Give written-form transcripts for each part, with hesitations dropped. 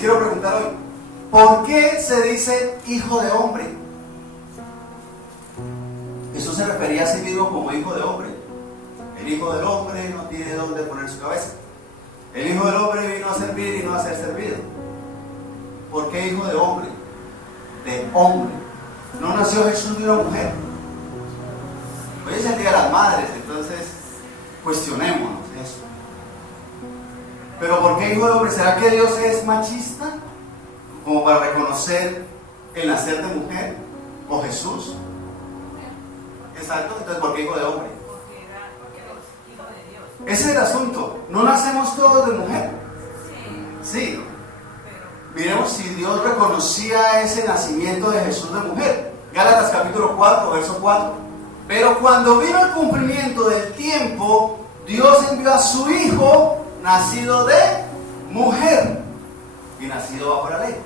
quiero preguntar hoy, ¿por qué se dice hijo de hombre? Jesús se refería a sí mismo como hijo de hombre. El hijo del hombre no tiene dónde poner su cabeza. El hijo del hombre vino a servir y no a ser servido. ¿Por qué hijo de hombre? De hombre. No nació Jesús de una mujer. Hoy es el día de las madres, entonces cuestionémonos eso. Pero ¿por qué hijo de hombre? ¿Será que Dios es machista? Como para reconocer el nacer de mujer. ¿O Jesús? Exacto, entonces ¿por qué hijo de hombre? Porque es hijo de Dios. Ese es el asunto. ¿No nacemos todos de mujer? Sí. Sí. Miremos si Dios reconocía ese nacimiento de Jesús de mujer. Gálatas capítulo 4, verso 4. Pero cuando vino el cumplimiento del tiempo, Dios envió a su hijo, nacido de mujer y nacido bajo la ley.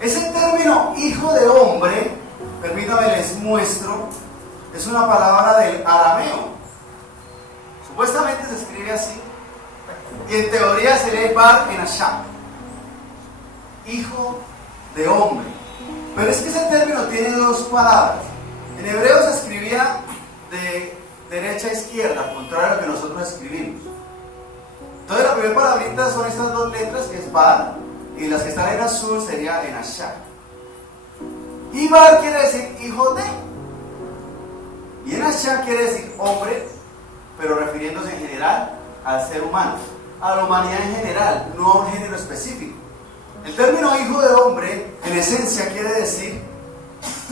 Ese término hijo de hombre, permítame les muestro, es una palabra del arameo. Supuestamente se escribe así, y en teoría se lee bar en asham, hijo de hombre. Pero es que ese término tiene dos palabras. En hebreo se escribía de derecha a izquierda, contrario a lo que nosotros escribimos. Entonces la primera palabrita son estas dos letras, que es bar, y las que están en azul sería en asham. Y bar quiere decir hijo de, y en asham quiere decir hombre, pero refiriéndose en general al ser humano, a la humanidad en general, no a un género específico. El término hijo de hombre, en esencia, quiere decir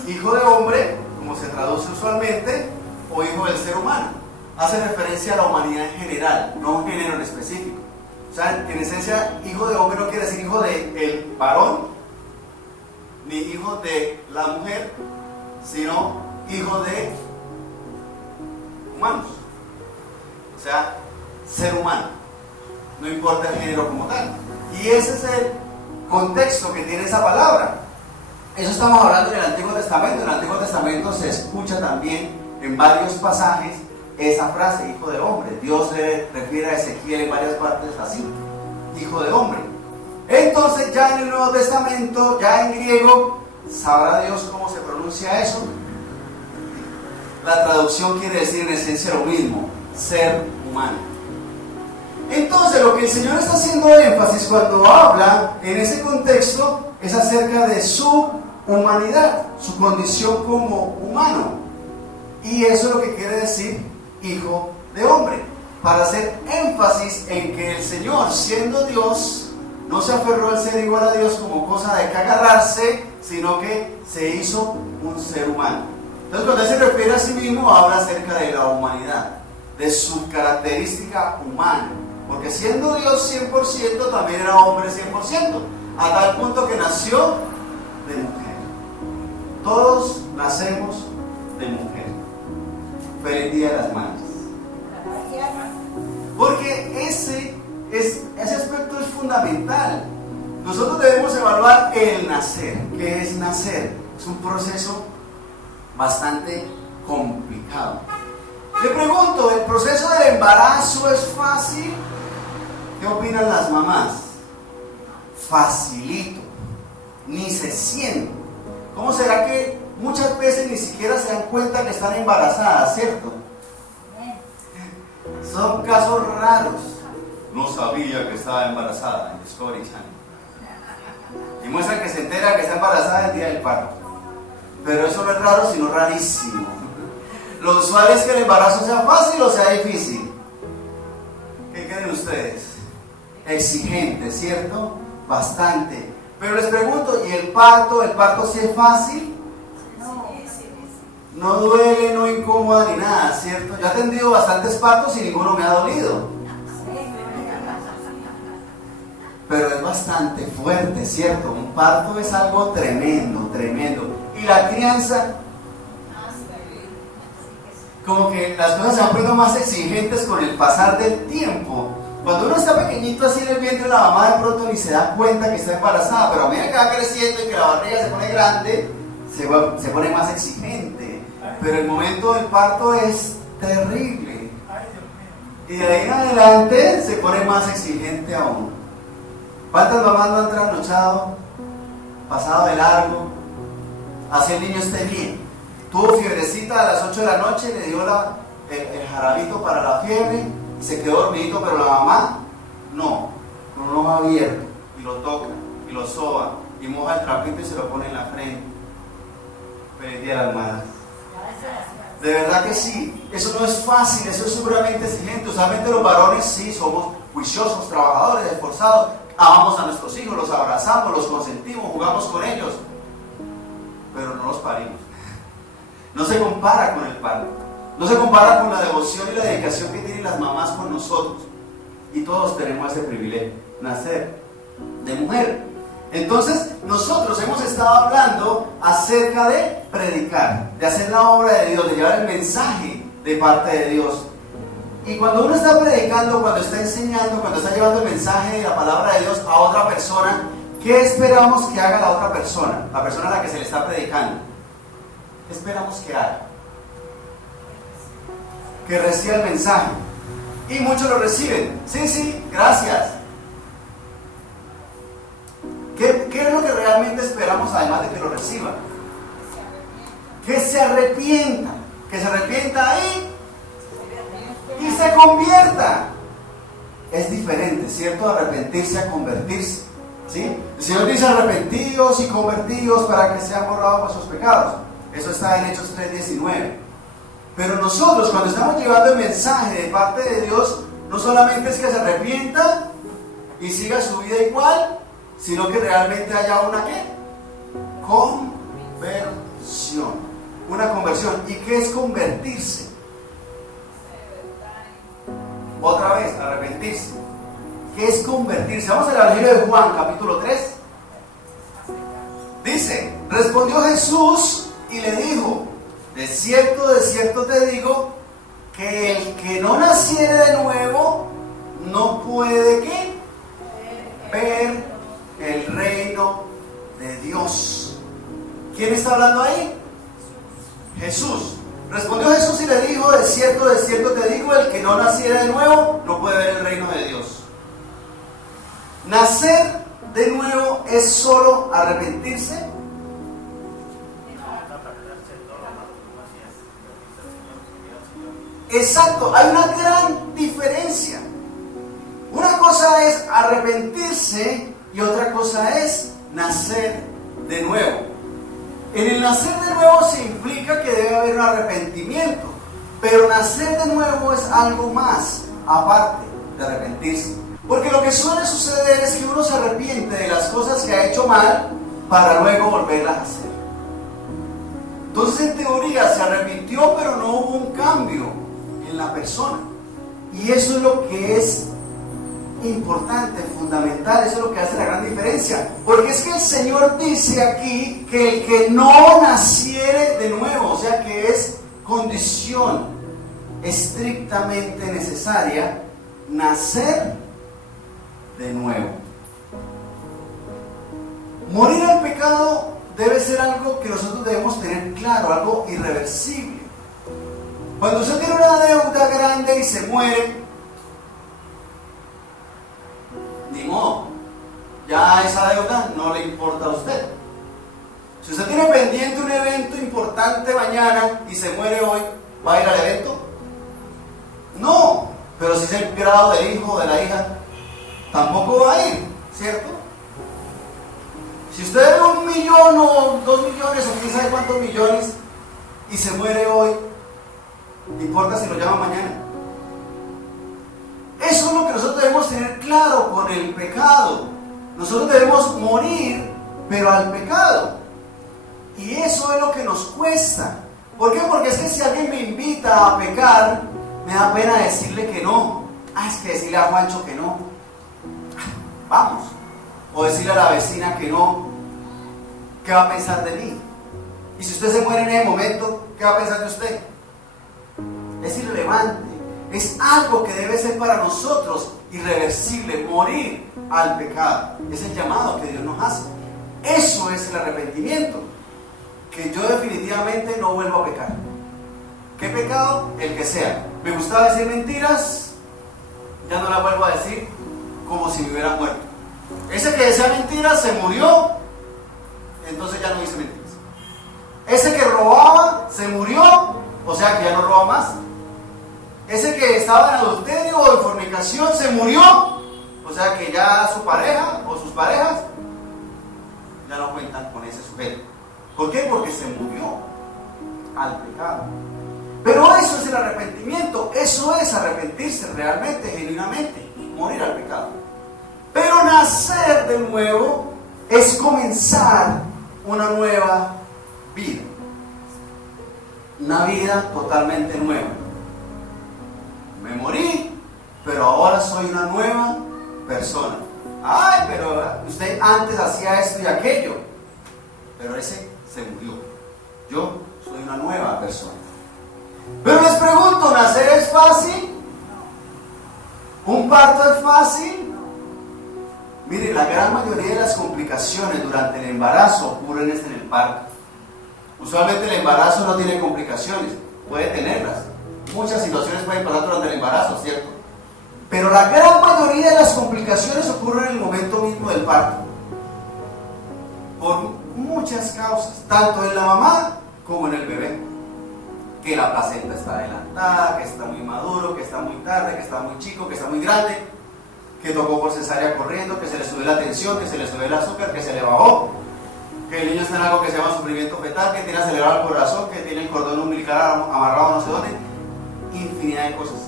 hijo de hombre, como se traduce usualmente, o hijo del ser humano. Hace referencia a la humanidad en general, no a un género en específico. O sea, en esencia, hijo de hombre no quiere decir hijo del varón, ni hijo de la mujer, sino hijo de humanos. O sea, ser humano. No importa el género como tal. Y ese es el contexto que tiene esa palabra. Eso estamos hablando en el Antiguo Testamento. En el Antiguo Testamento se escucha también en varios pasajes esa frase, hijo de hombre. Dios se refiere a Ezequiel en varias partes así, hijo de hombre. Entonces ya en el Nuevo Testamento, ya en griego, sabrá Dios cómo se pronuncia eso. La traducción quiere decir en esencia lo mismo, ser humano. Entonces lo que el Señor está haciendo énfasis cuando habla en ese contexto es acerca de su humanidad, su condición como humano. Y eso es lo que quiere decir hijo de hombre, para hacer énfasis en que el Señor, siendo Dios, no se aferró al ser igual a Dios como cosa de que agarrarse, sino que se hizo un ser humano. Entonces cuando Él se refiere a sí mismo, habla acerca de la humanidad, de su característica humana, porque siendo Dios 100%, también era hombre 100%, a tal punto que nació de mujer. Todos nacemos de mujer. Feliz Día de las Madres. Porque ese aspecto es fundamental. Nosotros debemos evaluar el nacer. ¿Qué es nacer? Es un proceso bastante complicado. Le pregunto, ¿el proceso del embarazo es fácil? ¿Qué opinan las mamás? Facilito. Ni se siente. ¿Cómo será que muchas veces ni siquiera se dan cuenta que están embarazadas, cierto? Son casos raros. No sabía que estaba embarazada en Discovery Channel. Y muestran que se entera que está embarazada el día del parto. Pero eso no es raro, sino rarísimo. Lo usual es que el embarazo sea fácil o sea difícil. ¿Qué creen ustedes? Exigente, ¿cierto? Bastante. Pero les pregunto, ¿y el parto? ¿El parto sí es fácil? No duele, no incómoda ni nada, ¿cierto? Yo he atendido bastantes partos y ninguno me ha dolido. Pero es bastante fuerte, ¿cierto? Un parto es algo tremendo, tremendo. Y la crianza, como que las cosas se van poniendo más exigentes con el pasar del tiempo. Cuando uno está pequeñito así en el vientre de la mamá, de pronto ni se da cuenta que está embarazada, pero a medida que va creciendo y que la barriga se pone grande, se pone más exigente. Pero el momento del parto es terrible. Y de ahí en adelante se pone más exigente aún. ¿Cuántas mamás no han trasnochado, pasado de largo, así el niño esté bien? Tuvo fiebrecita a las 8 de la noche, le dio el jarabito para la fiebre y se quedó dormidito, pero la mamá no, con un ojo abierto y lo toca y lo soba y moja el trapito y se lo pone en la frente. Feliz día de las madres. De verdad que sí, eso no es fácil, eso es seguramente exigente. Usualmente los varones sí somos juiciosos, trabajadores, esforzados, amamos a nuestros hijos, los abrazamos, los consentimos, jugamos con ellos, pero no los parimos. No se compara con el parto, no se compara con la devoción y la dedicación que tienen las mamás con nosotros. Y todos tenemos ese privilegio, nacer de mujer. Entonces, nosotros hemos estado hablando acerca de predicar, de hacer la obra de Dios, de llevar el mensaje de parte de Dios. Y cuando uno está predicando, cuando está enseñando, cuando está llevando el mensaje de la palabra de Dios a otra persona, ¿qué esperamos que haga la otra persona? La persona a la que se le está predicando. ¿Qué esperamos que haga? Que reciba el mensaje. Y muchos lo reciben. Sí, gracias. ¿Qué es lo que realmente esperamos además de que lo reciban? Que se arrepienta. Que se arrepienta y se convierta. Es diferente, ¿cierto? Arrepentirse a convertirse. ¿Sí? El Señor dice arrepentidos y convertidos para que sean borrados vuestros pecados. Eso está en Hechos 3:19. Pero nosotros, cuando estamos llevando el mensaje de parte de Dios, no solamente es que se arrepienta y siga su vida igual, sino que realmente haya una ¿qué? Conversión. Una conversión. ¿Y qué es convertirse? Otra vez, arrepentirse. ¿Qué es convertirse? Vamos al Evangelio de Juan, capítulo 3. Dice, respondió Jesús y le dijo, de cierto te digo, que el que no naciere de nuevo, no puede ¿qué? Ver el reino de Dios. ¿Quién está hablando ahí? Jesús. Respondió Jesús y le dijo, de cierto te digo, el que no naciera de nuevo, no puede ver el reino de Dios. Nacer de nuevo es solo arrepentirse. Exacto, hay una gran diferencia. Una cosa es arrepentirse y otra cosa es nacer de nuevo. En el nacer de nuevo se implica que debe haber un arrepentimiento, pero nacer de nuevo es algo más, aparte de arrepentirse. Porque lo que suele suceder es que uno se arrepiente de las cosas que ha hecho mal para luego volverlas a hacer. Entonces, en teoría, se arrepintió, pero no hubo un cambio en la persona. Y eso es lo que es importante, fundamental, eso es lo que hace la gran diferencia. Porque es que el Señor dice aquí que el que no naciere de nuevo, o sea que es condición estrictamente necesaria nacer de nuevo. Morir al pecado debe ser algo que nosotros debemos tener claro, algo irreversible. Cuando usted tiene una deuda grande y se muere, ni modo, ya esa deuda no le importa a usted. Si usted tiene pendiente un evento importante mañana y se muere hoy, ¿va a ir al evento? No, pero si es el grado del hijo o de la hija, tampoco va a ir, ¿cierto? Si usted debe 1 millón o 2 millones o quién sabe cuántos millones y se muere hoy, ¿le importa si lo llama mañana? Eso es lo que nosotros debemos tener claro con el pecado. Nosotros debemos morir, pero al pecado. Y eso es lo que nos cuesta. ¿Por qué? Porque es que si alguien me invita a pecar, me da pena decirle que no. Es que decirle a Juancho que no. Vamos. O decirle a la vecina que no. ¿Qué va a pensar de mí? Y si usted se muere en ese momento, ¿qué va a pensar de usted? Es irrelevante. Es algo que debe ser para nosotros irreversible, morir al pecado. Es el llamado que Dios nos hace. Eso es el arrepentimiento. Que yo definitivamente no vuelvo a pecar. ¿Qué pecado? El que sea. Me gustaba decir mentiras, ya no las vuelvo a decir como si me hubiera muerto. Ese que decía mentiras se murió, entonces ya no dice mentiras. Ese que robaba se murió, o sea que ya no roba más. Ese que estaba en adulterio o en fornicación se murió, o sea que ya su pareja o sus parejas ya no cuentan con ese sujeto. ¿Por qué? Porque se murió al pecado. Pero eso es el arrepentimiento, eso es arrepentirse realmente, genuinamente, morir al pecado. Pero nacer de nuevo es comenzar una nueva vida, una vida totalmente nueva. Me morí, pero ahora soy una nueva persona. Ay, pero usted antes hacía esto y aquello, pero ese se murió. Yo soy una nueva persona. Pero les pregunto, ¿nacer es fácil? ¿Un parto es fácil? Mire, la gran mayoría de las complicaciones durante el embarazo ocurren en el parto. Usualmente el embarazo no tiene complicaciones, puede tenerlas. Muchas situaciones pueden pasar durante el embarazo, ¿cierto? Pero la gran mayoría de las complicaciones ocurren en el momento mismo del parto. Por muchas causas, tanto en la mamá como en el bebé. Que la placenta está adelantada, que está muy maduro, que está muy tarde, que está muy chico, que está muy grande, que tocó por cesárea corriendo, que se le sube la tensión, que se le sube el azúcar, que se le bajó, que el niño está en algo que se llama sufrimiento fetal, que tiene acelerado el corazón, que tiene el cordón umbilical amarrado no sé dónde, infinidad de cosas.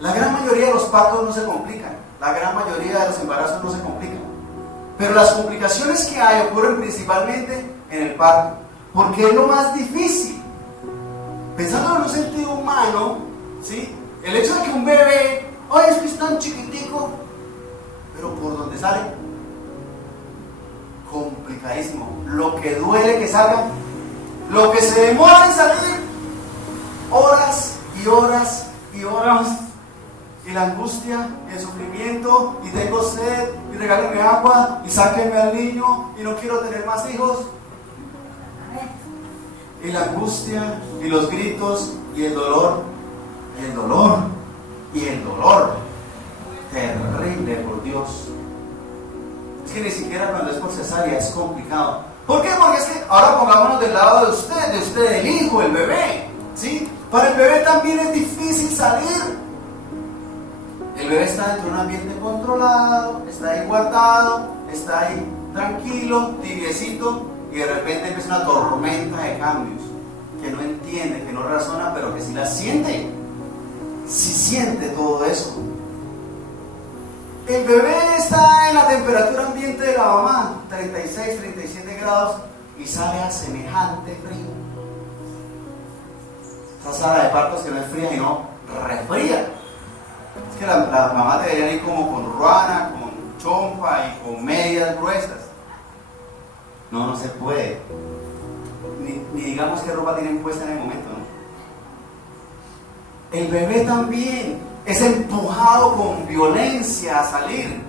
La gran mayoría de los partos no se complican, la gran mayoría de los embarazos no se complican, pero las complicaciones que hay ocurren principalmente en el parto, porque es lo más difícil. Pensando en un sentido humano, ¿sí? El hecho de que un bebé, ay, es que es tan chiquitico, pero por donde sale, complicadísimo. Lo que duele que salga, lo que se demora en salir, horas y horas y horas, y la angustia, y el sufrimiento, y tengo sed, y regálenme agua, y sáquenme al niño, y no quiero tener más hijos. Y la angustia, y los gritos, y el dolor, y el dolor, y el dolor. Terrible, por Dios. Es que ni siquiera cuando es por cesárea es complicado. ¿Por qué? Porque es que ahora pongámonos del lado de usted, el hijo, el bebé. ¿Sí? Para el bebé también es difícil salir. El bebé está dentro de un ambiente controlado, está ahí guardado, está ahí tranquilo, tibiecito. Y de repente empieza una tormenta de cambios que no entiende, que no razona, pero que sí la siente. Sí siente todo eso. El bebé está en la temperatura ambiente de la mamá, 36, 37 grados, y sale a semejante frío. Esa sala de partos que no es fría, sino refría. Es que la mamá debería ir como con ruana, con chompa y con medias gruesas. No se puede. Ni digamos qué ropa tienen puesta en el momento, ¿no? El bebé también es empujado con violencia a salir.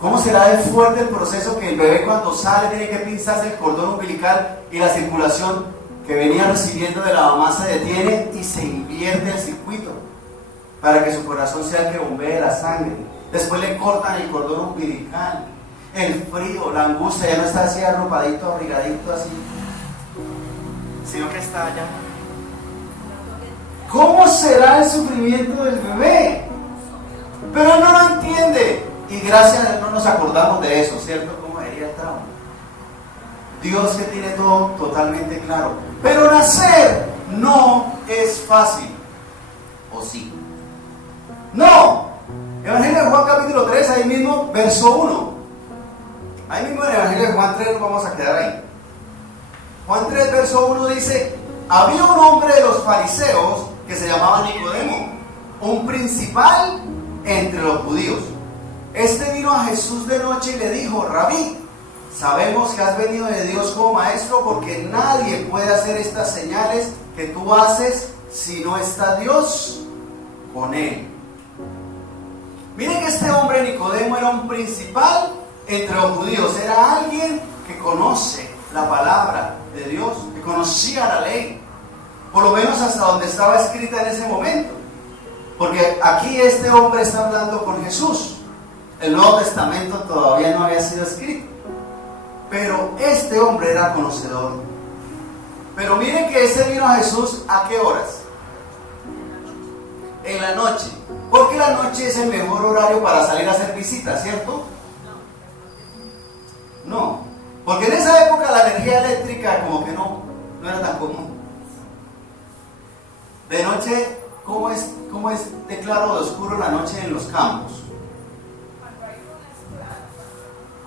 ¿Cómo será de fuerte el proceso que el bebé cuando sale tiene que pinzarse el cordón umbilical y la circulación que venía recibiendo de la mamá se detiene y se invierte el circuito para que su corazón sea el que bombee la sangre? Después le cortan el cordón umbilical. El frío, la angustia, ya no está así arropadito, abrigadito así, sino que está allá. ¿Cómo será el sufrimiento del bebé? Pero él no lo entiende. Y gracias a Dios no nos acordamos de eso, ¿cierto? ¿Cómo sería el trauma? Dios que tiene todo totalmente claro. Pero nacer no es fácil. ¿O sí? No. Evangelio de Juan capítulo 3, ahí mismo, verso 1. Ahí mismo en el Evangelio de Juan 3 nos vamos a quedar ahí. Juan 3, verso 1 dice: había un hombre de los fariseos que se llamaba Nicodemo, un principal entre los judíos. Este vino a Jesús de noche y le dijo: Rabí, sabemos que has venido de Dios como maestro, porque nadie puede hacer estas señales que tú haces si no está Dios con él. Miren que este hombre Nicodemo era un principal entre los judíos, era alguien que conoce la palabra de Dios, que conocía la ley, por lo menos hasta donde estaba escrita en ese momento, porque aquí este hombre está hablando con Jesús. El Nuevo Testamento todavía no había sido escrito. Pero este hombre era conocedor. Pero miren que ese vino a Jesús, ¿a qué horas? En la noche. Porque la noche es el mejor horario para salir a hacer visitas, ¿cierto? No. Porque en esa época la energía eléctrica como que no era tan común. De noche, ¿cómo es de claro o de oscuro la noche en los campos?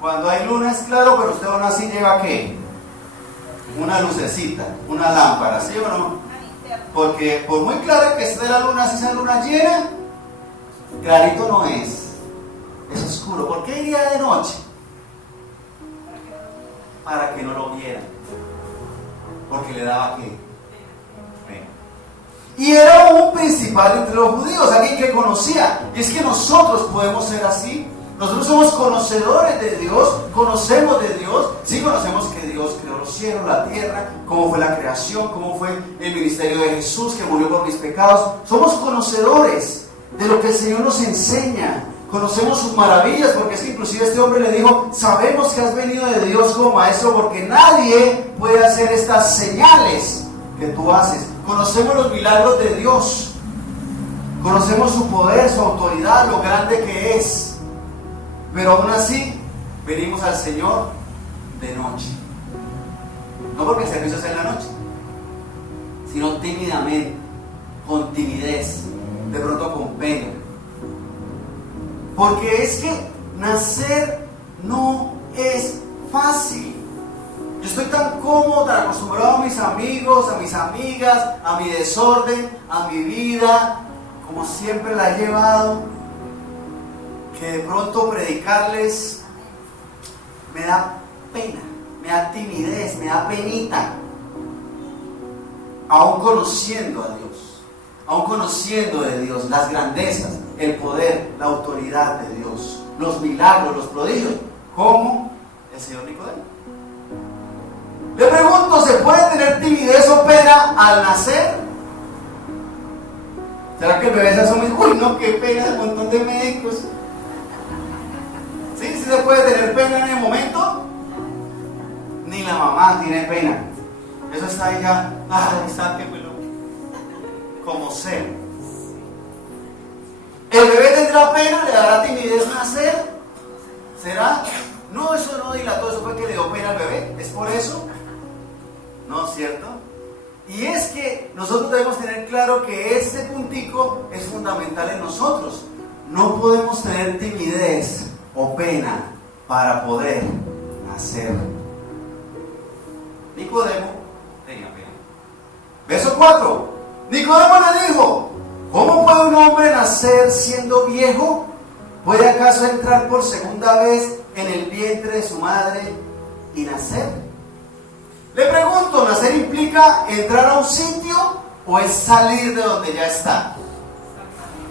Cuando hay luna es claro, pero usted aún así lleva ¿qué? Una lucecita, una lámpara, ¿sí o no? Porque por muy claro que esté la luna, si esa luna llena, clarito no es oscuro. ¿Por qué iría de noche? Para que no lo vieran. Porque le daba ¿qué? Pena. Y era un principal entre los judíos, alguien que conocía. Y es que nosotros podemos ser así. Nosotros somos conocedores de Dios, conocemos de Dios, sí conocemos que Dios creó los cielos, la tierra, cómo fue la creación, cómo fue el ministerio de Jesús que murió por mis pecados. Somos conocedores de lo que el Señor nos enseña, conocemos sus maravillas, porque es que inclusive este hombre le dijo, sabemos que has venido de Dios como maestro, porque nadie puede hacer estas señales que tú haces. Conocemos los milagros de Dios, conocemos su poder, su autoridad, lo grande que es. Pero aún así, venimos al Señor de noche. No porque el servicio sea en la noche, sino tímidamente, con timidez, de pronto con pena. Porque es que nacer no es fácil. Yo estoy tan cómodo, tan acostumbrado a mis amigos, a mis amigas, a mi desorden, a mi vida, como siempre la he llevado, que de pronto predicarles me da pena, me da timidez, me da penita, aún conociendo a Dios, aún conociendo de Dios las grandezas, el poder, la autoridad de Dios, los milagros, los prodigios, como el Señor Nicodemo. Le pregunto, ¿se puede tener timidez o pena al nacer? ¿Será que el bebé se asoma y dice, uy no, qué pena, un montón de médicos? ¿Sí se puede tener pena en el momento? Ni la mamá tiene pena. Eso está ahí ya, ay, sáquemelo. Como sea. ¿El bebé tendrá pena? ¿Le dará timidez nacer? ¿Será? No, eso no dilató, eso fue que le dio pena al bebé. ¿Es por eso? ¿No es cierto? Y es que nosotros debemos tener claro que este puntico es fundamental en nosotros. No podemos tener timidez o pena para poder nacer. Nicodemo tenía pena. Verso 4. Nicodemo le dijo, ¿cómo puede un hombre nacer siendo viejo? ¿Puede acaso entrar por segunda vez en el vientre de su madre y nacer? Le pregunto, ¿nacer implica entrar a un sitio o es salir de donde ya está?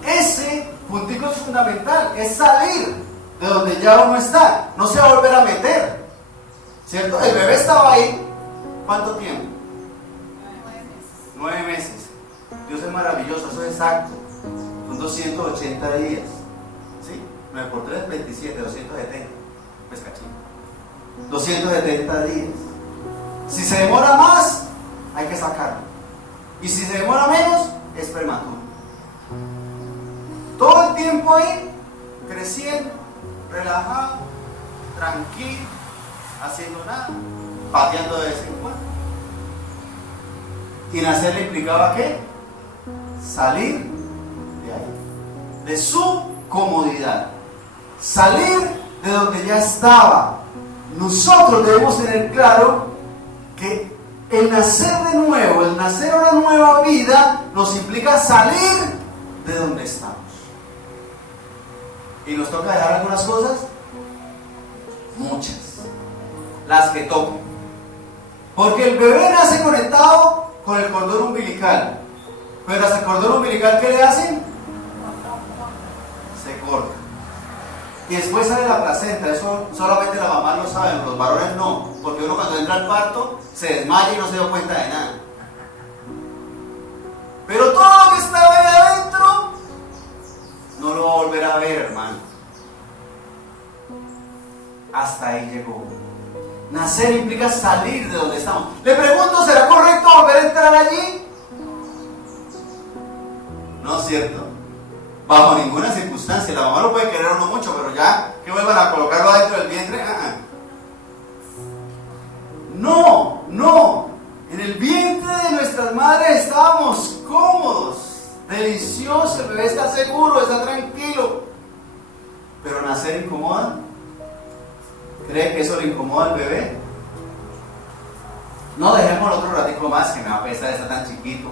Ese puntico es fundamental, es salir de donde ya uno está, no se va a volver a meter, ¿cierto? El bebé estaba ahí, ¿cuánto tiempo? 9 meses. Dios es maravilloso, eso es exacto, son 280 días, ¿sí? 9 por 3, 27, 270, pues cachín, 270 días. Si se demora más, hay que sacarlo, y si se demora menos, es prematuro. Todo el tiempo ahí, creciendo, relajado, tranquilo, haciendo nada, pateando de vez en cuando. Y nacer le implicaba ¿qué? Salir de ahí, de su comodidad, salir de donde ya estaba. Nosotros debemos tener claro que el nacer de nuevo, el nacer a una nueva vida, nos implica salir de donde estamos. ¿Y nos toca dejar algunas cosas? Muchas. Las que tocan. Porque el bebé nace conectado con el cordón umbilical. Pero hasta el cordón umbilical, ¿qué le hacen? Se corta. Y después sale la placenta. Eso solamente la mamá lo sabe, los varones no. Porque uno cuando entra al parto se desmaya y no se da cuenta de nada. Pero todo lo que estaba ahí adentro no lo va a volver a ver, hermano. hasta ahí llegó. Nacer implica salir de donde estamos. Le pregunto, ¿será correcto volver a entrar allí? No es cierto. Bajo ninguna circunstancia. La mamá lo puede querer uno mucho, pero ya que vuelvan a colocarlo dentro del vientre. No, no. En el vientre de nuestras madres estábamos cómodos, delicioso, el bebé está seguro, está tranquilo. Pero nacer incomoda. ¿Cree que eso le incomoda al bebé? No, dejémoslo otro ratico más, que me va a pesar, está tan chiquito.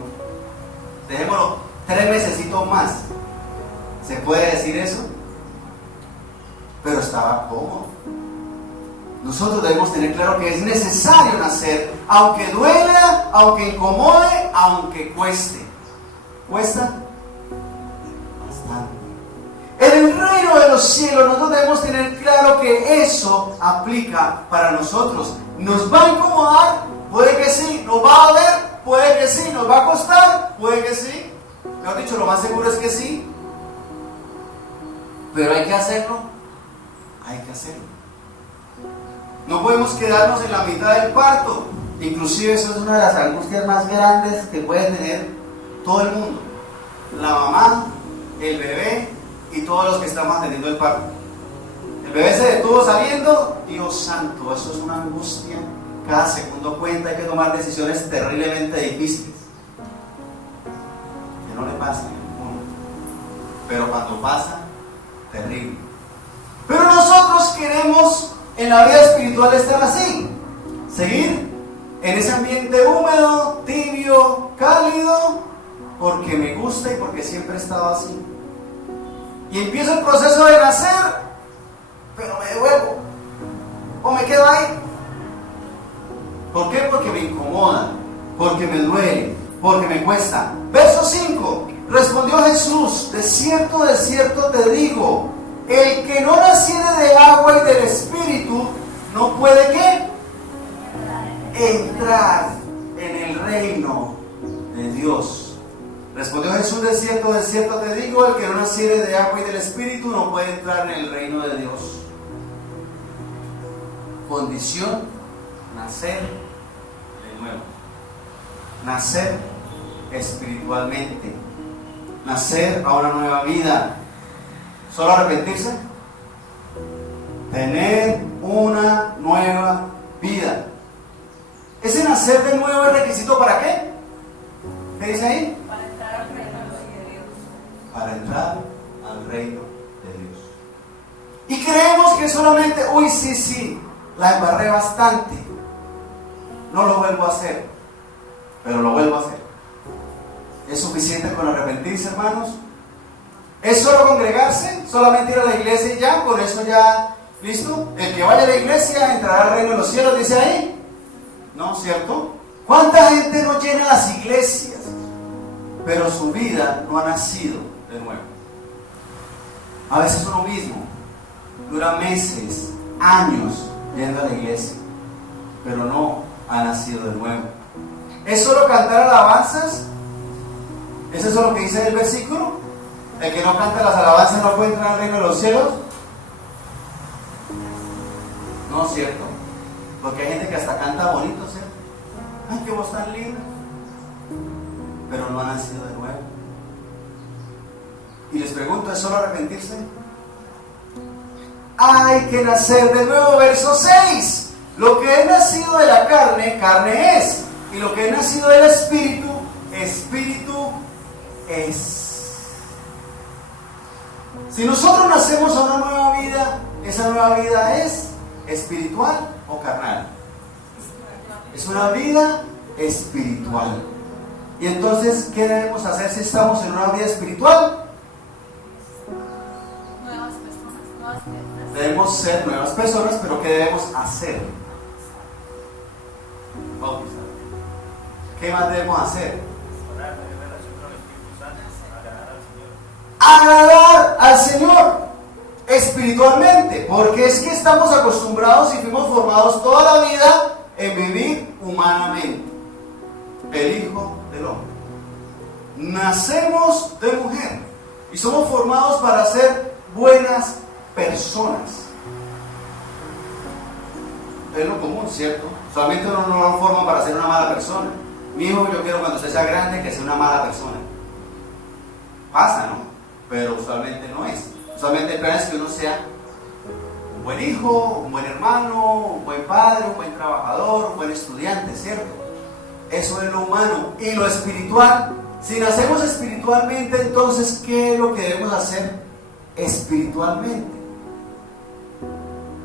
Dejémoslo 3 mesecitos más. ¿Se puede decir eso? Pero estaba cómodo. Nosotros debemos tener claro que es necesario nacer, aunque duela, aunque incomode, aunque cueste. ¿Cuesta? Bastante. En el reino de los cielos nosotros debemos tener claro que eso aplica para nosotros. ¿Nos va a incomodar? Puede que sí. ¿Nos va a doler? Puede que sí. ¿Nos va a costar? Puede que sí. Mejor dicho, lo más seguro es que sí. Pero hay que hacerlo. Hay que hacerlo. No podemos quedarnos en la mitad del parto. Inclusive eso es una de las angustias más grandes que puede tener todo el mundo. La mamá, el bebé y todos los que estamos atendiendo el parto. El bebé se detuvo saliendo. Dios santo, eso es una angustia. Cada segundo cuenta, hay que tomar decisiones terriblemente difíciles. Que no le pasa a ninguno. Pero cuando pasa, terrible. Pero nosotros queremos en la vida espiritual estar así, seguir en ese ambiente húmedo, tibio, cálido, porque me gusta y porque siempre he estado así. Y empiezo el proceso de nacer, pero me devuelvo, o me quedo ahí. ¿Por qué? Porque me incomoda, porque me duele, porque me cuesta. Verso 5, respondió Jesús: de cierto te digo, el que no naciere de agua y del Espíritu no puede ¿qué? Entrar en el reino de Dios. Respondió Jesús: de cierto te digo, el que no naciere de agua y del Espíritu no puede entrar en el reino de Dios. Condición: nacer de nuevo. Nacer espiritualmente. Nacer a una nueva vida. ¿Solo arrepentirse? Tener una nueva vida. ¿Ese nacer de nuevo es requisito para qué? ¿Qué dice ahí? Para entrar al reino de Dios. Para entrar al reino de Dios. Y creemos que solamente, sí, la embarré bastante, no lo vuelvo a hacer, pero lo vuelvo a hacer. ¿Es suficiente con arrepentirse, hermanos? ¿Es solo congregarse? ¿Solamente ir a la iglesia y ya? ¿Con eso ya listo? El que vaya a la iglesia entrará al reino de los cielos, dice ahí. ¿No? ¿Cierto? ¿Cuánta gente no llena las iglesias, pero su vida no ha nacido de nuevo? A veces uno mismo dura meses, años yendo a la iglesia, pero no ha nacido de nuevo. ¿Es solo cantar alabanzas? ¿Es eso lo que dice en el versículo? ¿El que no canta las alabanzas no puede entrar al reino de los cielos? No es cierto. Porque hay gente que hasta canta bonito, ¿cierto? ¡Ay, qué voz tan linda! Pero no ha nacido de nuevo. Y les pregunto, ¿es solo arrepentirse? Hay que nacer de nuevo. Verso 6. Lo que es nacido de la carne, carne es. Y lo que es nacido del Espíritu, Espíritu es. Si nosotros nacemos a una nueva vida, esa nueva vida es espiritual o carnal. Es una vida espiritual. Y entonces, ¿qué debemos hacer si estamos en una vida espiritual? Nuevas personas. Debemos ser nuevas personas, pero ¿qué debemos hacer? Bautizar. ¿Qué más debemos hacer? Agradar al Señor espiritualmente, porque es que estamos acostumbrados y fuimos formados toda la vida en vivir humanamente. El Hijo del Hombre. Nacemos de mujer y somos formados para ser buenas personas. es lo común, ¿cierto? Usualmente uno no lo forma para ser una mala persona. Mi hijo, yo quiero cuando usted sea grande que sea una mala persona. Pasa, ¿no? Pero usualmente no es. Usualmente esperan que uno sea un buen hijo, un buen hermano, un buen padre, un buen trabajador, un buen estudiante, ¿cierto? Eso es lo humano. Y lo espiritual, si nacemos espiritualmente, entonces, ¿qué es lo que debemos hacer espiritualmente?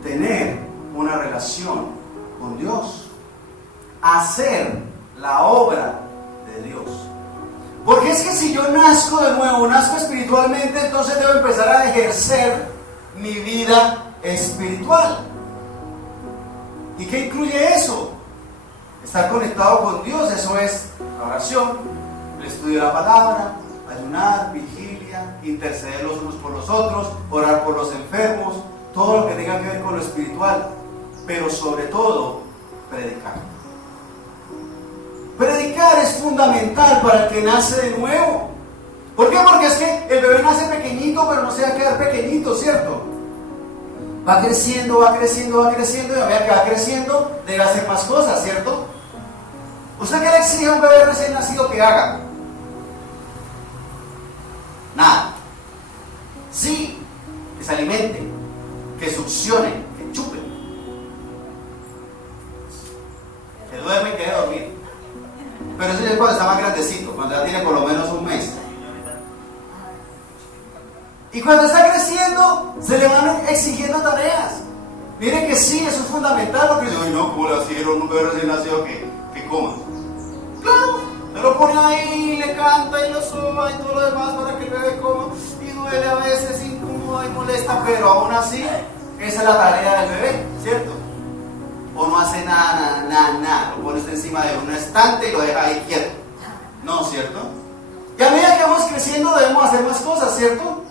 Tener una relación con Dios, hacer la obra de Dios. Porque es que si yo nazco de nuevo, nazco espiritualmente, entonces debo empezar a ejercer mi vida espiritual. ¿Y qué incluye eso? Estar conectado con Dios, eso es la oración, el estudio de la palabra, ayunar, vigilia, interceder los unos por los otros, orar por los enfermos, todo lo que tenga que ver con lo espiritual, pero sobre todo, predicar. Predicar es fundamental para el que nace de nuevo. ¿Por qué? Porque es que el bebé nace pequeñito, pero no se va a quedar pequeñito, ¿cierto? Va creciendo, va creciendo, va creciendo, y a medida que va creciendo, debe hacer más cosas, ¿cierto? ¿Usted qué le exige a un bebé recién nacido que haga? Nada. Sí, que se alimente, que succione, que chupe, que duerme y que debe dormir. Pero eso ya es cuando está más grandecito, cuando ya tiene por lo menos un mes. Y cuando está creciendo, se le van exigiendo tareas. Mire que sí, eso es fundamental. Porque dice, ay no, ¿cómo le hicieron un bebé recién nacido que coma? Claro, se lo pone ahí, le canta y lo soba y todo lo demás para que el bebé coma. Y duele a veces, incómodo y molesta, pero aún así, esa es la tarea del bebé, ¿cierto? O no hace nada, lo pone usted encima de un estante y lo deja ahí quieto. No, ¿cierto? Y a medida que vamos creciendo debemos hacer más cosas, ¿cierto?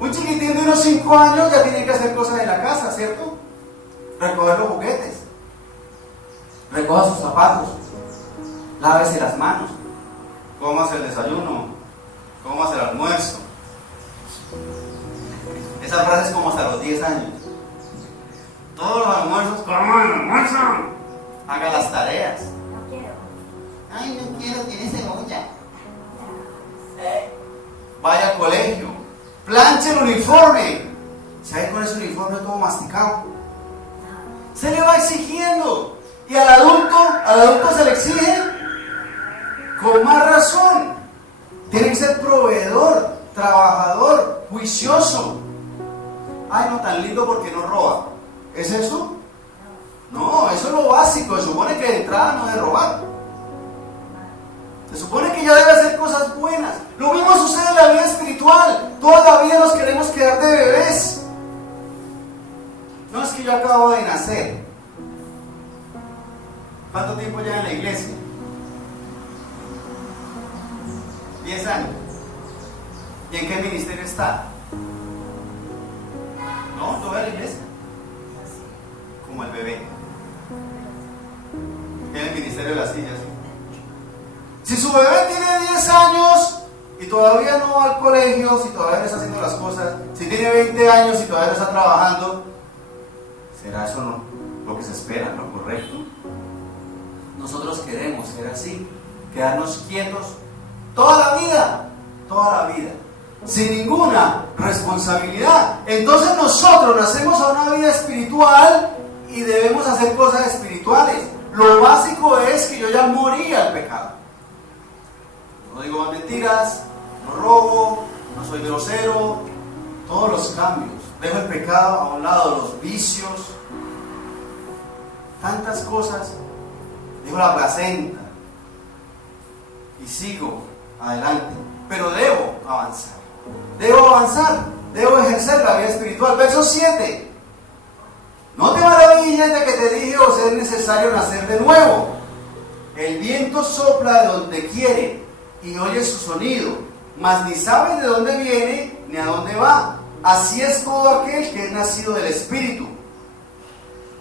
Un chiquitín de unos 5 años ya tiene que hacer cosas en la casa, ¿cierto? Recoger los juguetes, recoja sus zapatos, lávese las manos, cómase el desayuno, cómase el almuerzo. Esa frase es como hasta los 10 años. Todos los almuerzos, coman el almuerzo. Haga las tareas. No quiero. Ay, no quiero, tiene cebolla. Vaya al colegio, planche el uniforme. ¿Sabe con ese uniforme todo masticado? Se le va exigiendo. Y al adulto se le exige con más razón. Tiene que ser proveedor, trabajador, juicioso. Ay, no, tan lindo porque no roba. ¿Es eso? No, eso es lo básico. Se supone que de entrada no debe robar. Se supone que ya debe hacer cosas buenas. Lo mismo sucede en la vida espiritual. Toda la vida nos queremos quedar de bebés. No, es que yo acabo de nacer. ¿Cuánto tiempo lleva en la iglesia? 10 años. ¿Y en qué ministerio está? No, todavía en la iglesia. Como el bebé. Tiene el ministerio de las sillas. Si su bebé tiene 10 años y todavía no va al colegio, si todavía no está haciendo las cosas, si tiene 20 años y todavía no está trabajando, ¿será eso no lo que se espera, lo correcto? Nosotros queremos ser así, quedarnos quietos toda la vida, sin ninguna responsabilidad. Entonces nosotros nacemos a una vida espiritual y debemos hacer cosas espirituales. Lo básico es que yo ya morí al pecado. No digo más mentiras, no robo, no soy grosero, todos los cambios. Dejo el pecado a un lado, los vicios, tantas cosas. Dejo la placenta y sigo adelante. Pero debo avanzar, debo ejercer la vida espiritual. Verso 7. No te maravilles de que te dije, os es necesario nacer de nuevo. El viento sopla de donde quiere y oyes su sonido, mas ni sabes de dónde viene ni a dónde va. Así es todo aquel que es nacido del Espíritu.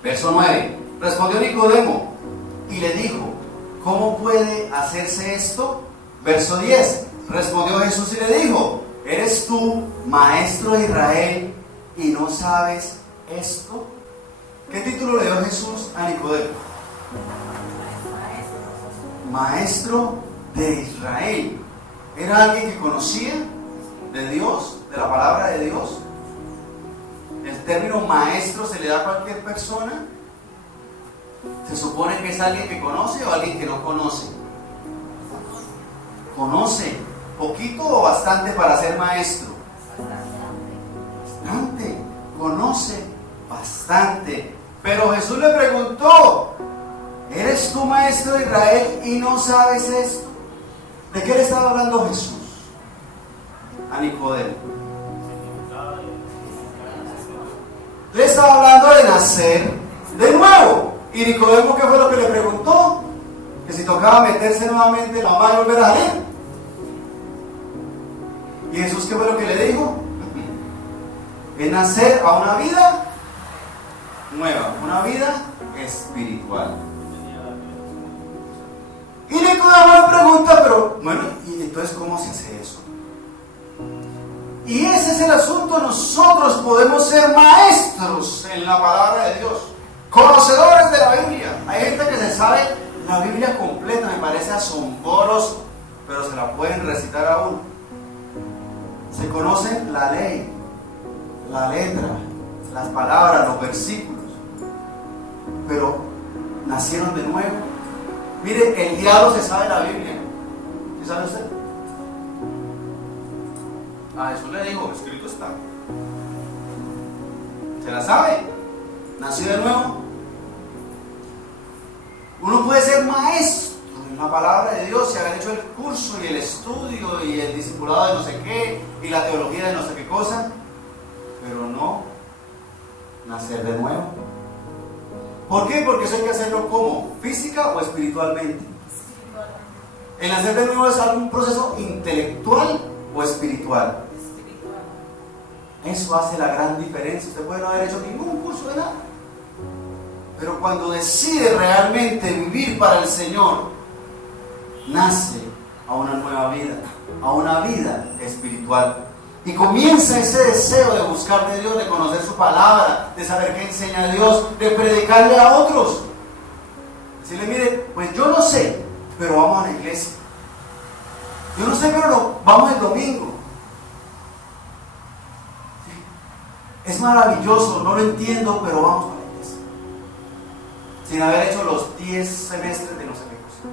Verso 9. Respondió Nicodemo y le dijo, ¿cómo puede hacerse esto? Verso 10. Respondió Jesús y le dijo, ¿eres tú maestro de Israel y no sabes esto? ¿Qué título le dio Jesús a Nicodemo? Maestro de Israel. Era alguien que conocía de Dios, de la palabra de Dios. El término maestro se le da a cualquier persona. Se supone que es alguien que conoce o alguien que no conoce. Conoce poquito o bastante para ser maestro. Bastante. Conoce bastante. Pero Jesús le preguntó: ¿eres tú maestro de Israel y no sabes esto? ¿De qué le estaba hablando Jesús a Nicodemo? Le estaba hablando de nacer de nuevo. ¿Y Nicodemo qué fue lo que le preguntó? Que si tocaba meterse nuevamente en la mar y volver a salir. ¿Y Jesús qué fue lo que le dijo? Es nacer a una vida nueva, una vida espiritual. Y Nicodemo le pregunta, pero bueno, ¿y entonces cómo se hace eso? Y ese es el asunto. Nosotros podemos ser maestros en la palabra de Dios, conocedores de la Biblia. Hay gente que se sabe la Biblia completa, me parece asombroso, pero se la pueden recitar aún. Se conocen la ley, la letra, las palabras, los versículos, pero nacieron de nuevo. Mire, el diablo se sabe la Biblia. ¿Sí sabe usted? A Jesús le dijo, escrito está. ¿Se la sabe? ¿Nació de nuevo? Uno puede ser maestro en la palabra de Dios y haber hecho el curso y el estudio y el discipulado de no sé qué y la teología de no sé qué cosa, pero no nacer de nuevo. ¿Por qué? Porque eso hay que hacerlo ¿cómo? ¿Física o espiritualmente? El nacer de nuevo es algún proceso intelectual o espiritual. Eso hace la gran diferencia. Usted puede no haber hecho ningún curso de nada, pero cuando decide realmente vivir para el Señor, nace a una nueva vida, a una vida espiritual. Y comienza ese deseo de buscar de Dios, de conocer su palabra, de saber qué enseña Dios, de predicarle a otros. Decirle, mire, pues yo no sé, pero vamos a la iglesia. Yo no sé, pero no, vamos el domingo. Es maravilloso, no lo entiendo, pero vamos a la iglesia. Sin haber hecho los 10 semestres de no sé qué cosa.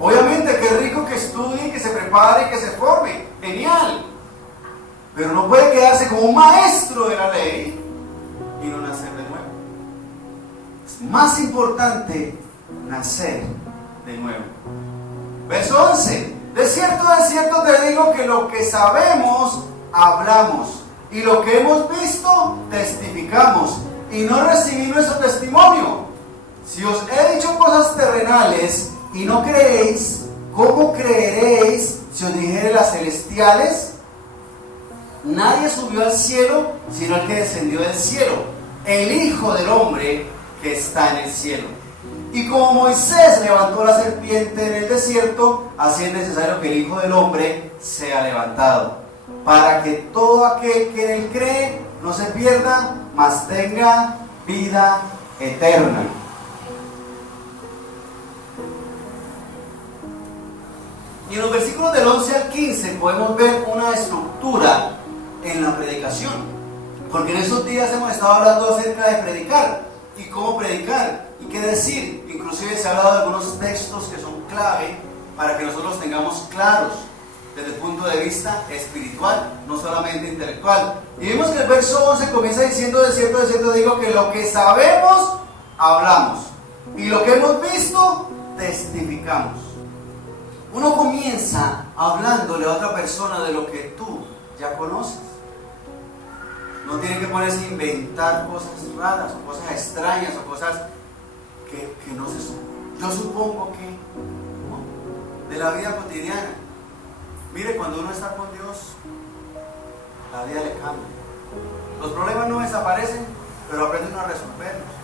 Obviamente, qué rico que estudie, que se prepare, que se forme. Genial. Pero no puede quedarse como un maestro de la ley y no nacer de nuevo. Es más importante nacer de nuevo. Verso 11. De cierto te digo que lo que sabemos, hablamos. Y lo que hemos visto, testificamos. Y no recibí nuestro testimonio. Si os he dicho cosas terrenales y no creéis, ¿cómo creeréis si os dijere las celestiales? Nadie subió al cielo, sino el que descendió del cielo, el Hijo del Hombre que está en el cielo. Y como Moisés levantó la serpiente en el desierto, así es necesario que el Hijo del Hombre sea levantado, para que todo aquel que en él cree no se pierda, mas tenga vida eterna. Y en los versículos del 11 al 15 podemos ver una estructura en la predicación, porque en estos días hemos estado hablando acerca de predicar y cómo predicar y qué decir. Inclusive se ha hablado de algunos textos que son clave para que nosotros tengamos claros desde el punto de vista espiritual, no solamente intelectual. Y vimos que el verso 11 comienza diciendo, de cierto digo que lo que sabemos, hablamos, y lo que hemos visto, testificamos. Uno comienza hablándole a otra persona de lo que tú ya conoces. No tiene que ponerse a inventar cosas raras o cosas extrañas o cosas que no se suponen. Yo supongo que ¿no? De la vida cotidiana. Mire, cuando uno está con Dios, la vida le cambia. Los problemas no desaparecen, pero aprende uno a resolverlos.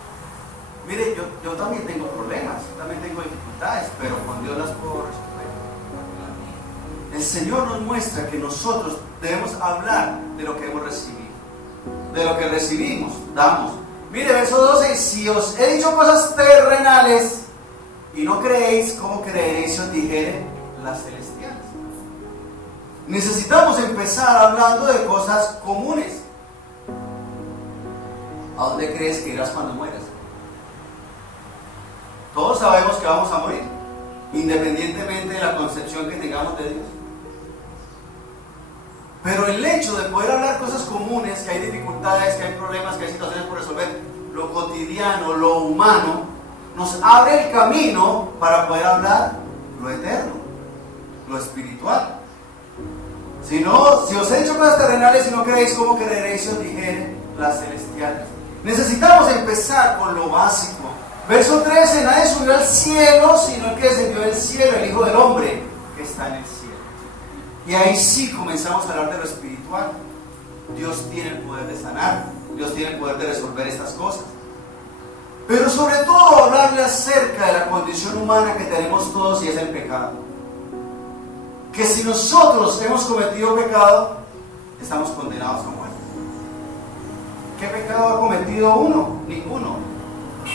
Mire, yo también tengo problemas, también tengo dificultades, pero con Dios las puedo resolver. El Señor nos muestra que nosotros debemos hablar de lo que hemos recibido. De lo que recibimos, damos. Mire, verso 12, si os he dicho cosas terrenales y no creéis, ¿cómo creeréis si os dijere las celestiales? Necesitamos empezar hablando de cosas comunes. ¿A dónde crees que irás cuando mueras? Todos sabemos que vamos a morir, independientemente de la concepción que tengamos de Dios. Pero el hecho de poder hablar cosas comunes, que hay dificultades, que hay problemas, que hay situaciones por resolver, lo cotidiano, lo humano, nos abre el camino para poder hablar lo eterno, lo espiritual. Si os he dicho cosas terrenales y no creéis, ¿cómo creeréis si os dijere las celestiales? Necesitamos empezar con lo básico. Verso 13, nadie subió al cielo, sino el que descendió del cielo, el Hijo del Hombre, que está en el cielo. Y ahí sí comenzamos a hablar de lo espiritual. Dios tiene el poder de sanar, Dios tiene el poder de resolver estas cosas. Pero sobre todo hablarle acerca de la condición humana que tenemos todos, y es el pecado. Que si nosotros hemos cometido pecado, estamos condenados a muerte. ¿Qué pecado ha cometido uno? Ninguno.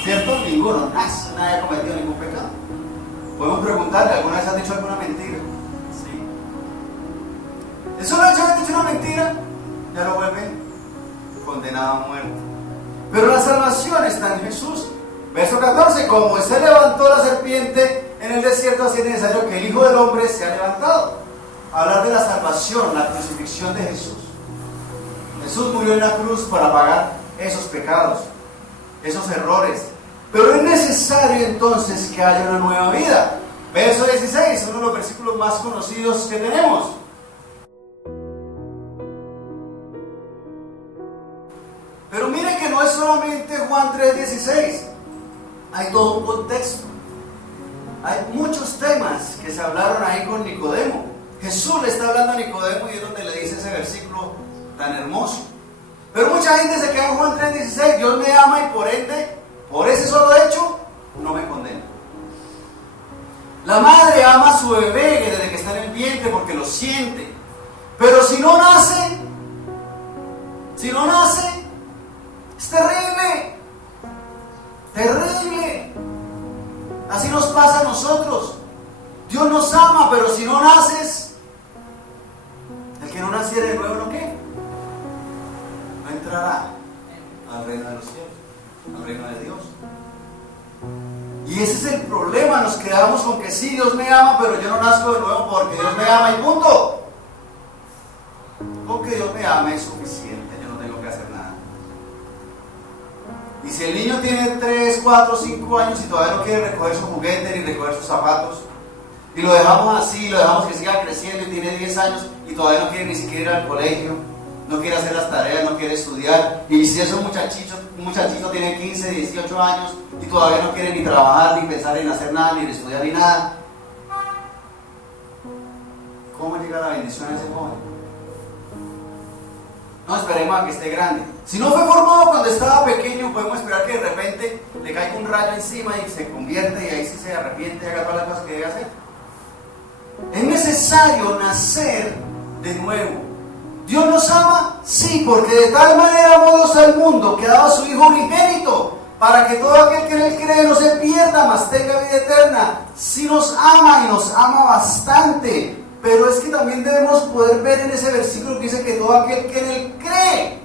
¿Cierto? Ninguno. Nadie ha cometido ningún pecado. Podemos preguntarle, ¿alguna vez has dicho alguna mentira? Sí. El solo hecho de haber dicho una mentira ya lo vuelve condenado a muerte. Pero la salvación está en Jesús. Verso 14, como se levantó la serpiente en el desierto, así es necesario que el Hijo del Hombre sea levantado. Hablar de la salvación, la crucifixión de Jesús. Jesús murió en la cruz para pagar esos pecados, esos errores. Pero es necesario entonces que haya una nueva vida. Verso 16, uno de los versículos más conocidos que tenemos. Pero mire que no es solamente Juan 3:16. Hay todo un contexto. Hay muchos temas que se hablaron ahí con Nicodemo. Jesús le está hablando a Nicodemo y es donde le dice ese versículo tan hermoso. Pero mucha gente se queda en Juan 3:16. Dios me ama y por ende, por ese solo hecho, no me condena. La madre ama a su bebé desde que está en el vientre porque lo siente. Pero si no nace, es terrible. Terrible. Así nos pasa a nosotros. Dios nos ama, pero si no naces, el que no naciera de nuevo, ¿no qué? No entrará al reino de los cielos, al reino de Dios. Y ese es el problema, nos quedamos con que sí, Dios me ama, pero yo no nazco de nuevo porque Dios me ama y punto. Con que Dios me ama es suficiente, yo no tengo que hacer nada. Y si el niño tiene 3, 4, 5 años y todavía no quiere recoger su juguete ni recoger sus zapatos, y lo dejamos así, lo dejamos que siga creciendo y tiene 10 años y todavía no quiere ni siquiera ir al colegio, no quiere hacer las tareas, no quiere estudiar, y si esos muchachito tiene 15, 18 años y todavía no quiere ni trabajar, ni pensar en hacer nada, ni en estudiar, ni nada, ¿cómo llega la bendición a ese joven? No esperemos a que esté grande. Si no fue formado cuando estaba pequeño, podemos esperar que de repente le caiga un rayo encima y se convierte y ahí sí se arrepiente y haga todas las cosas que debe hacer. Es necesario nacer de nuevo. ¿Dios nos ama? Sí, porque de tal manera amó Dios al mundo que ha dado a su Hijo unigénito, para que todo aquel que en él cree no se pierda, mas tenga vida eterna. Sí nos ama y nos ama bastante. Pero es que también debemos poder ver en ese versículo que dice que todo aquel que en él cree.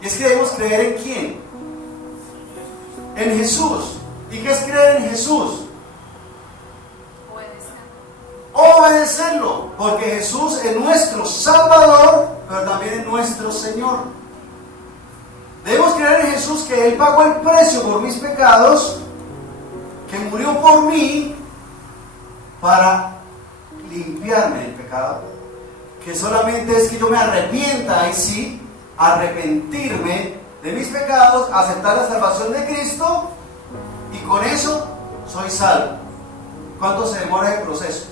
Y es que debemos creer en ¿quién? En Jesús. ¿Y qué es creer en Jesús? Obedecerlo, porque Jesús es nuestro Salvador, pero también es nuestro Señor. Debemos creer en Jesús, que Él pagó el precio por mis pecados, que murió por mí para limpiarme del pecado, que solamente es que yo me arrepienta, ahí sí, arrepentirme de mis pecados, aceptar la salvación de Cristo, y con eso soy salvo. ¿Cuánto se demora el proceso?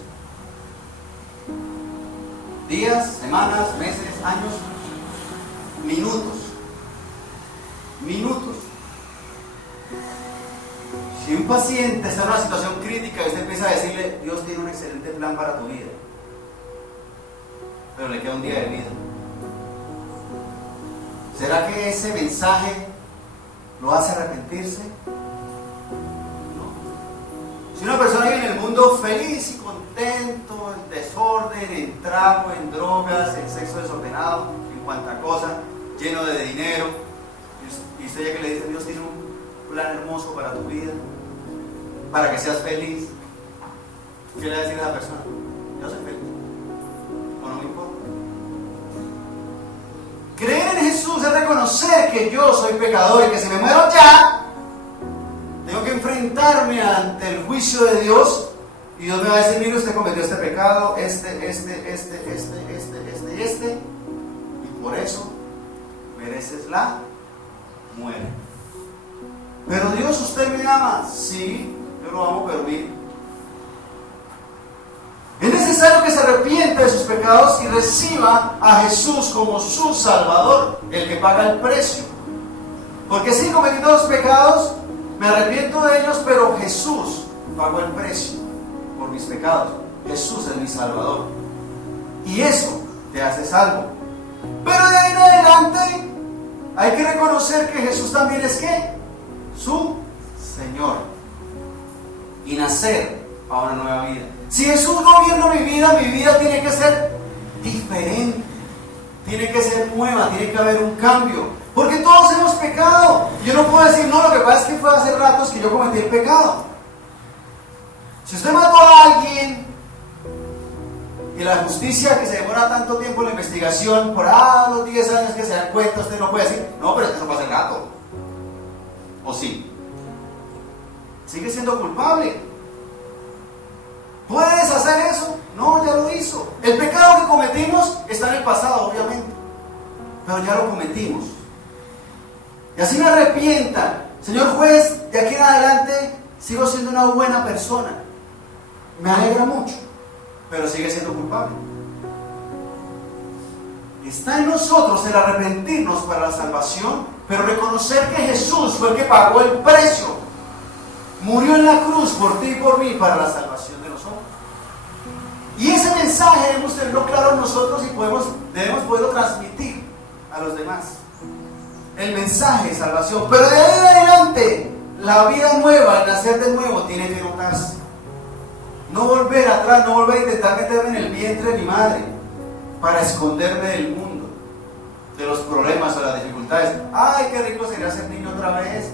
Días, semanas, meses, años, minutos. Si un paciente está en una situación crítica y usted empieza a decirle, Dios tiene un excelente plan para tu vida, pero le queda un día de vida, ¿será que ese mensaje ¿Lo hace arrepentirse? No. Si una persona vive en el mundo feliz y contento, en desorden, en trago, en drogas, en sexo desordenado, en cuanta cosa, lleno de dinero, y usted ya que le dice, Dios tiene un plan hermoso para tu vida, para que seas feliz, ¿qué le va a decir a esa persona? Yo soy feliz, o no me importa. Creer en Jesús es reconocer que yo soy pecador y que si me muero ya, tengo que enfrentarme ante el juicio de Dios y Dios me va a decir, mire, usted cometió este pecado, y por eso mereces la muerte. Pero Dios, ¿usted me ama? Sí, yo lo amo, pero mire, es necesario que se arrepienta de sus pecados y reciba a Jesús como su Salvador, el que paga el precio. Porque sí, cometí todos los pecados, me arrepiento de ellos, pero Jesús pagó el precio por mis pecados. Jesús es mi Salvador. Y eso te hace salvo. Pero de ahí en adelante hay que reconocer que Jesús también es ¿qué? Su Señor. Y nacer a una nueva vida. Si Jesús gobierna mi vida tiene que ser diferente, tiene que ser nueva, tiene que haber un cambio, porque todos hemos pecado. Yo no puedo decir, no, lo que pasa es que fue hace ratos que yo cometí el pecado. Si usted mató a alguien y la justicia que se demora tanto tiempo en la investigación, por los 10 años que se dan cuenta, usted no puede decir, no, pero es que eso fue hace rato. ¿O sí? Sigue siendo culpable. ¿Puedes hacer eso? No, ya lo hizo. El pecado que cometimos está en el pasado, obviamente, pero ya lo cometimos. Y así me arrepienta, señor juez, de aquí en adelante sigo siendo una buena persona. Me alegra mucho, pero sigue siendo culpable. Está en nosotros el arrepentirnos para la salvación, pero reconocer que Jesús fue el que pagó el precio. Murió en la cruz por ti y por mí para la salvación de nosotros. Y ese mensaje debemos tenerlo claro nosotros y debemos poderlo transmitir a los demás. El mensaje de salvación. Pero de ahí en adelante, la vida nueva, el nacer de nuevo, tiene que notarse. No volver atrás, no volver a intentar meterme en el vientre de mi madre para esconderme del mundo, de los problemas o las dificultades. Ay, qué rico sería ser niño otra vez,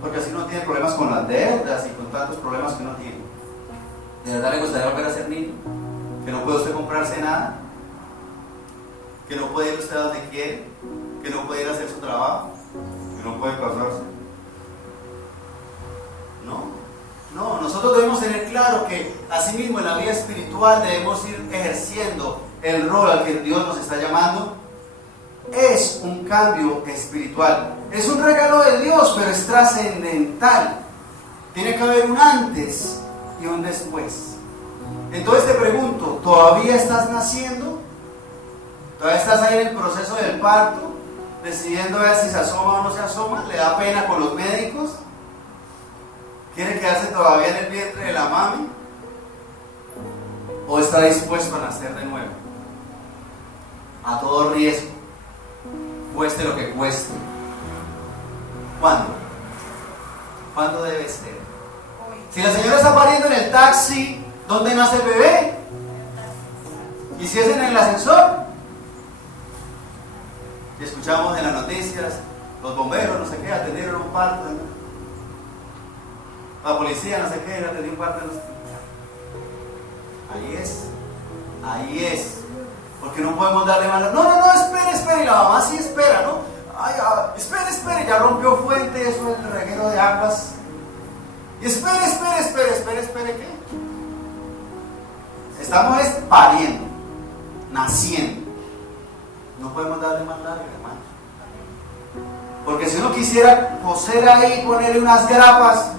porque así no tiene problemas con las deudas y con tantos problemas que uno tiene. ¿De verdad le gustaría volver a ser niño? ¿Que no puede usted comprarse nada? ¿Que no puede ir usted a donde quiere? ¿Que no puede ir a hacer su trabajo? ¿Que no puede casarse? No, nosotros debemos tener claro que asimismo en la vida espiritual debemos ir ejerciendo el rol al que Dios nos está llamando. Es un cambio espiritual, es un regalo de Dios, pero es trascendental. Tiene que haber un antes y un después. Entonces te pregunto, ¿todavía estás naciendo? ¿Todavía estás ahí en el proceso del parto? Decidiendo ver si se asoma o no se asoma. ¿Le da pena con los médicos? ¿Quiere quedarse todavía en el vientre de la mami? ¿O está dispuesto a nacer de nuevo? A todo riesgo, cueste lo que cueste. ¿Cuándo? ¿Cuándo debe ser? Si la señora está pariendo en el taxi, ¿dónde nace el bebé? ¿Y si es en el ascensor? Y escuchamos en las noticias, los bomberos, no sé qué, atendieron un parto. La policía, no sé qué, atendió un parto. Ahí es. Porque no podemos darle mano. No, espere. Y la mamá sí espera, ¿no? Ay, espere, ya rompió fuente, eso es el reguero de aguas. Y espere, ¿qué? Estamos pariendo, naciendo. No podemos darle más larga, hermano. Porque si uno quisiera coser ahí, ponerle unas grapas,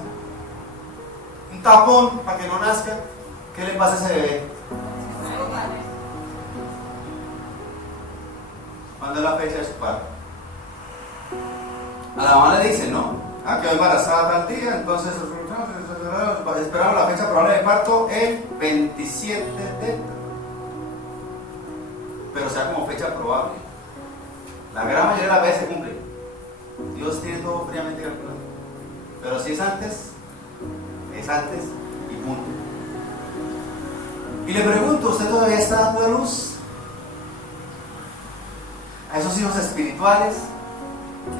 un tapón para que no nazca, ¿qué le pasa a ese bebé? ¿Cuándo es la fecha de su parto? A la mamá le dicen, ¿no? Quedó embarazada tal día, entonces esperamos la fecha probable de parto el 27 de... Pero sea como fecha probable. La gran mayoría de las veces se cumple. Dios tiene todo fríamente calculado. Pero si es antes y punto. Y le pregunto, ¿usted todavía está dando a luz a esos hijos espirituales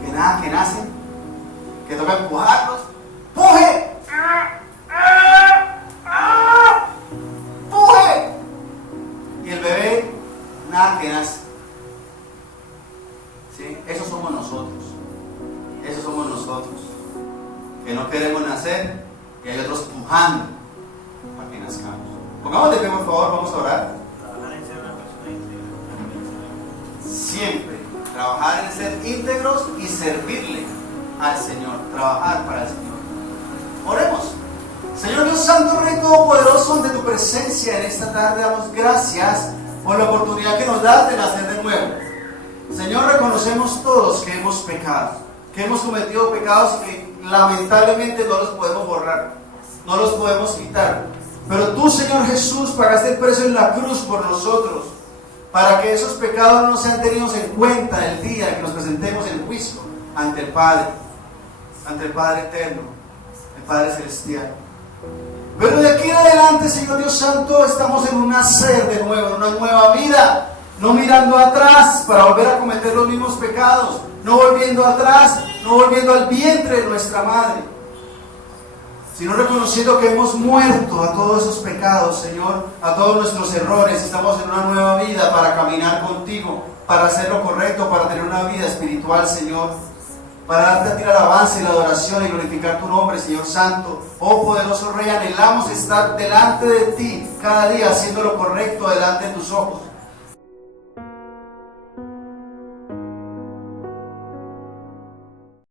que nacen, que toca empujarlos? ¡Puje! ¡Puje! Y el bebé, nada que nace. ¿Sí? Esos somos nosotros. Esos somos nosotros. Que no queremos nacer y hay otros pujando para que nazcamos. Pongamos de pie, por favor, vamos a orar. Siempre trabajar en ser íntegros y servirle al Señor, trabajar para el Señor. Oremos. Señor Dios Santo, Rey Todopoderoso, ante tu presencia en esta tarde damos gracias por la oportunidad que nos das de nacer de nuevo. Señor, reconocemos todos que hemos pecado, que hemos cometido pecados y que lamentablemente no los podemos borrar, no los podemos quitar. Pero tú, Señor Jesús, pagaste el precio en la cruz por nosotros, para que esos pecados no sean tenidos en cuenta el día que nos presentemos en juicio ante el Padre eterno, el Padre celestial. Pero de aquí en adelante, Señor Dios Santo, estamos en un nacer de nuevo, en una nueva vida, no mirando atrás para volver a cometer los mismos pecados, no volviendo atrás, no volviendo al vientre de nuestra madre, sino reconociendo que hemos muerto a todos esos pecados, Señor, a todos nuestros errores. Estamos en una nueva vida para caminar contigo, para hacer lo correcto, para tener una vida espiritual, Señor, para darte a ti la alabanza y la adoración y glorificar tu nombre, Señor Santo. Oh poderoso Rey, anhelamos estar delante de ti cada día haciendo lo correcto delante de tus ojos.